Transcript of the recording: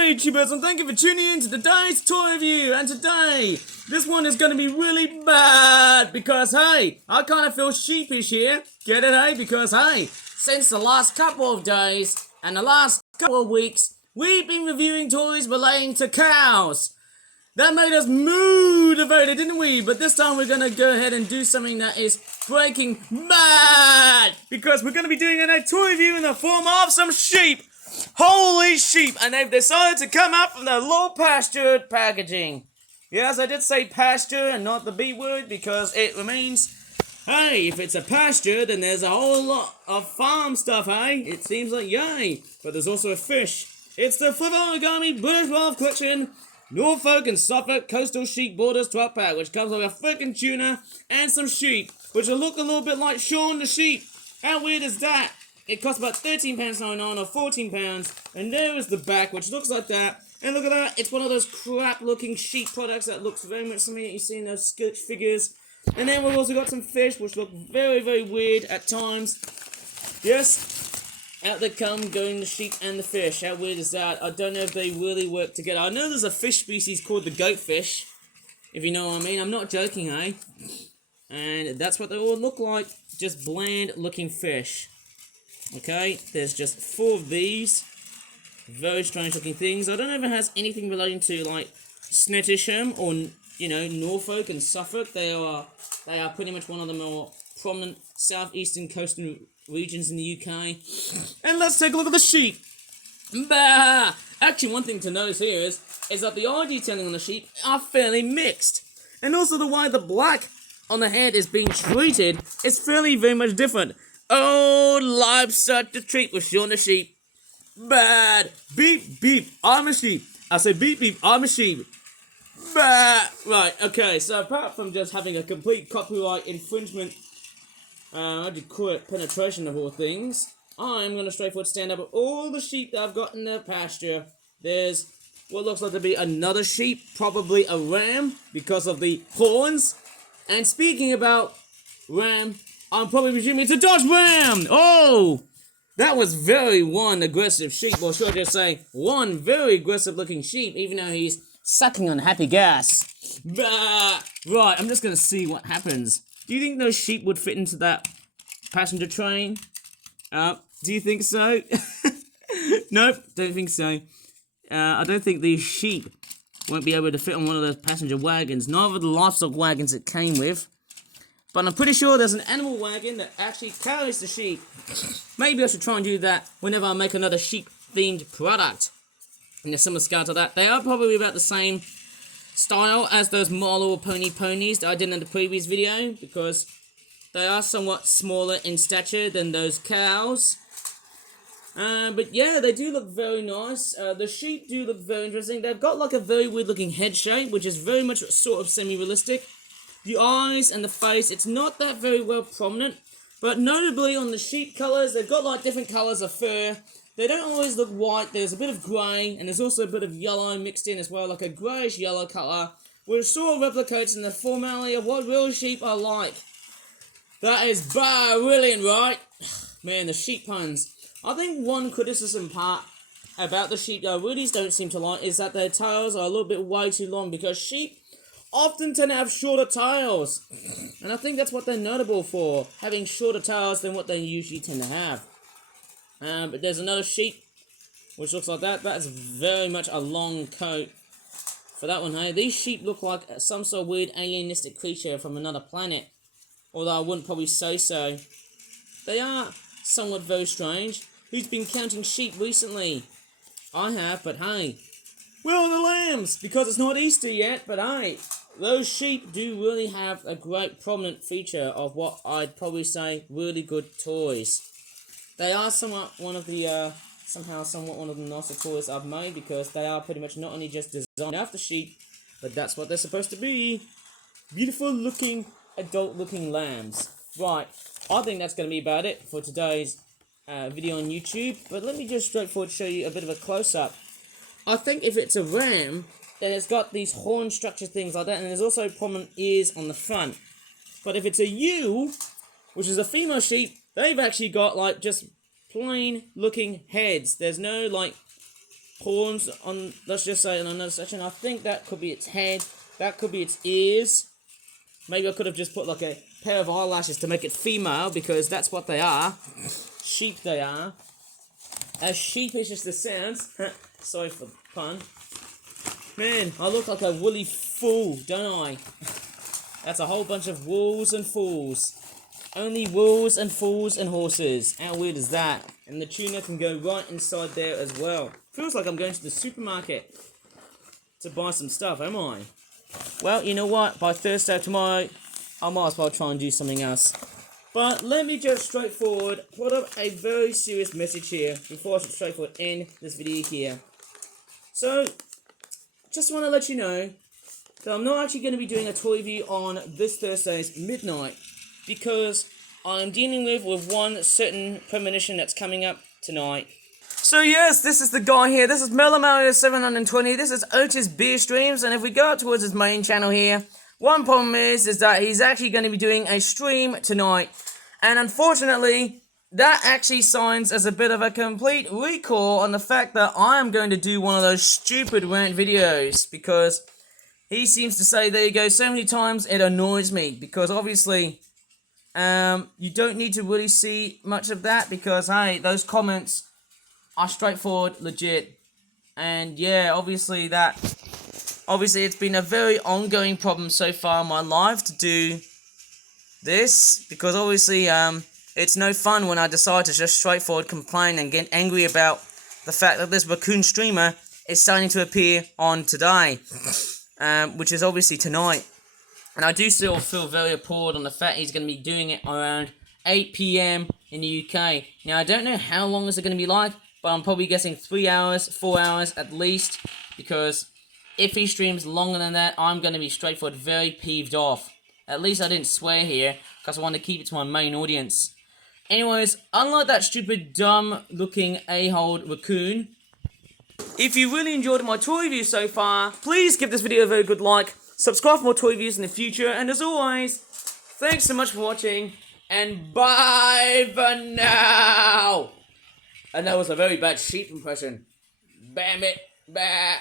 Hey Cheepish, and thank you for tuning in to today's toy review. And today, this one is going to be really bad because, hey, I kind of feel sheepish here. Get it, hey? Because, hey, since the last couple of days and the last couple of weeks, we've been reviewing toys relating to cows. That made us motivated, didn't we? But this time we're going to go ahead and do something that is breaking bad. Because we're going to be doing a toy review in the form of some sheep. Holy sheep, and they've decided to come out from the low pastured packaging. Yes, I did say pasture and not the B word because it remains, hey, if it's a pasture, then there's a whole lot of farm stuff, hey? It seems like yay, but there's also a fish. It's the Flip Origami British Wildlife Collection, Norfolk and Suffolk Coastal Sheep Borders 12 pack, which comes with a freaking tuna and some sheep, which will look a little bit like Shaun the Sheep. How weird is that? It costs about £13.99 or £14, and there is the back, which looks like that. And look at that, it's one of those crap-looking sheep products that looks very much something that you see in those sketch figures. And then we've also got some fish, which look very, very weird at times. Yes, out they come, going the sheep and the fish. How weird is that? I don't know if they really work together. I know there's a fish species called the goatfish, if you know what I mean. I'm not joking, eh? And that's what they all look like, just bland-looking fish. Okay, there's just 4 of these. Very strange looking things. I don't know if it has anything relating to like Snettisham or, you know, Norfolk and Suffolk. They are pretty much one of the more prominent southeastern coastal regions in the UK. And let's take a look at the sheep. Bah! Actually, one thing to notice here is that the eye detailing on the sheep are fairly mixed. And also the way the black on the head is being treated is fairly very much different. Oh, life's such a treat with Shaun the Sheep. Bad. Beep, beep, I'm a sheep. I say beep, beep, I'm a sheep. Bad. Right, okay, so apart from just having a complete copyright infringement, what do you call it, penetration of all things, I'm going to straightforward stand up with all the sheep that I've got in the pasture. There's what looks like to be another sheep, probably a ram, because of the horns. And speaking about ram, I'm probably presuming it's a Dodge Ram! Oh! That was very one aggressive sheep, or should I just say, one very aggressive looking sheep, even though he's sucking on happy gas. Bah! Right, I'm just gonna see what happens. Do you think those sheep would fit into that passenger train? Do you think so? Nope, don't think so. I don't think these sheep won't be able to fit on one of those passenger wagons, neither the livestock wagons it came with. But I'm pretty sure there's an animal wagon that actually carries the sheep. Maybe I should try and do that whenever I make another sheep-themed product. In a similar scale to that. They are probably about the same style as those My Little Pony ponies that I did in the previous video, because they are somewhat smaller in stature than those cows. But yeah, they do look very nice. The sheep do look very interesting. They've got like a very weird looking head shape, which is very much sort of semi-realistic. The eyes and the face, it's not that very well prominent, but notably on the sheep colours, they've got like different colours of fur. They don't always look white, there's a bit of grey, and there's also a bit of yellow mixed in as well, like a greyish yellow colour, which sort of replicates in the formality of what real sheep are like. That is brilliant, right? Man, the sheep puns. I think one criticism part about the sheep that I really don't seem to like is that their tails are a little bit way too long, because sheep often tend to have shorter tails, and I think that's what they're notable for, having shorter tails than what they usually tend to have. But there's another sheep, which looks like that. That is very much a long coat for that one, hey? These sheep look like some sort of weird alienistic creature from another planet, although I wouldn't probably say so. They are somewhat very strange. Who's been counting sheep recently? I have, but hey. Where are the lambs? Because it's not Easter yet, but hey, those sheep do really have a great prominent feature of what I'd probably say really good toys. They are somewhat one of the nicer toys I've made, because they are pretty much not only just designed after sheep, but that's what they're supposed to be. Beautiful looking, adult looking lambs. Right, I think that's going to be about it for today's video on YouTube, but let me just straightforward show you a bit of a close-up. I think if it's a ram, then it's got these horn structure things like that, and there's also prominent ears on the front. But if it's a ewe, which is a female sheep, they've actually got like just plain looking heads. There's no like horns on, let's just say, on another section. I think that could be its head. That could be its ears. Maybe I could have just put like a pair of eyelashes to make it female, because that's what they are. Sheep they are. As sheepish as this sounds. Sorry for the pun. Man, I look like a woolly fool, don't I? That's a whole bunch of wolves and fools. Only wolves and fools and horses. How weird is that? And the tuna can go right inside there as well. Feels like I'm going to the supermarket to buy some stuff, am I? Well, you know what? By Thursday tomorrow, I might as well try and do something else. But let me just straightforward put up a very serious message here before I should straightforward end this video here. So, just want to let you know that I'm not actually going to be doing a toy review on this Thursday's midnight, because I'm dealing with one certain premonition that's coming up tonight. So yes, this is the guy here. This is Mario 720. This is Otis Beer Streams, and if we go up towards his main channel here, one problem is that he's actually going to be doing a stream tonight, and unfortunately, that actually signs as a bit of a complete recall on the fact that I am going to do one of those stupid rant videos, because he seems to say, there you go, so many times it annoys me, because obviously, you don't need to really see much of that, because, hey, those comments are straightforward, legit, and yeah, obviously it's been a very ongoing problem so far in my life to do this, because obviously, it's no fun when I decide to just straightforward complain and get angry about the fact that this raccoon streamer is starting to appear on today, which is obviously tonight. And I do still feel very appalled on the fact he's going to be doing it around 8 PM in the UK. Now, I don't know how long is it going to be like, but I'm probably guessing 3 hours, 4 hours at least, because if he streams longer than that, I'm going to be straightforward very peeved off. At least I didn't swear here, because I want to keep it to my main audience. Anyways, unlike that stupid, dumb-looking a-hole raccoon, if you really enjoyed my toy review so far, please give this video a very good like, subscribe for more toy reviews in the future, and as always, thanks so much for watching, and bye for now! And that was a very bad sheep impression. Bam it, bah.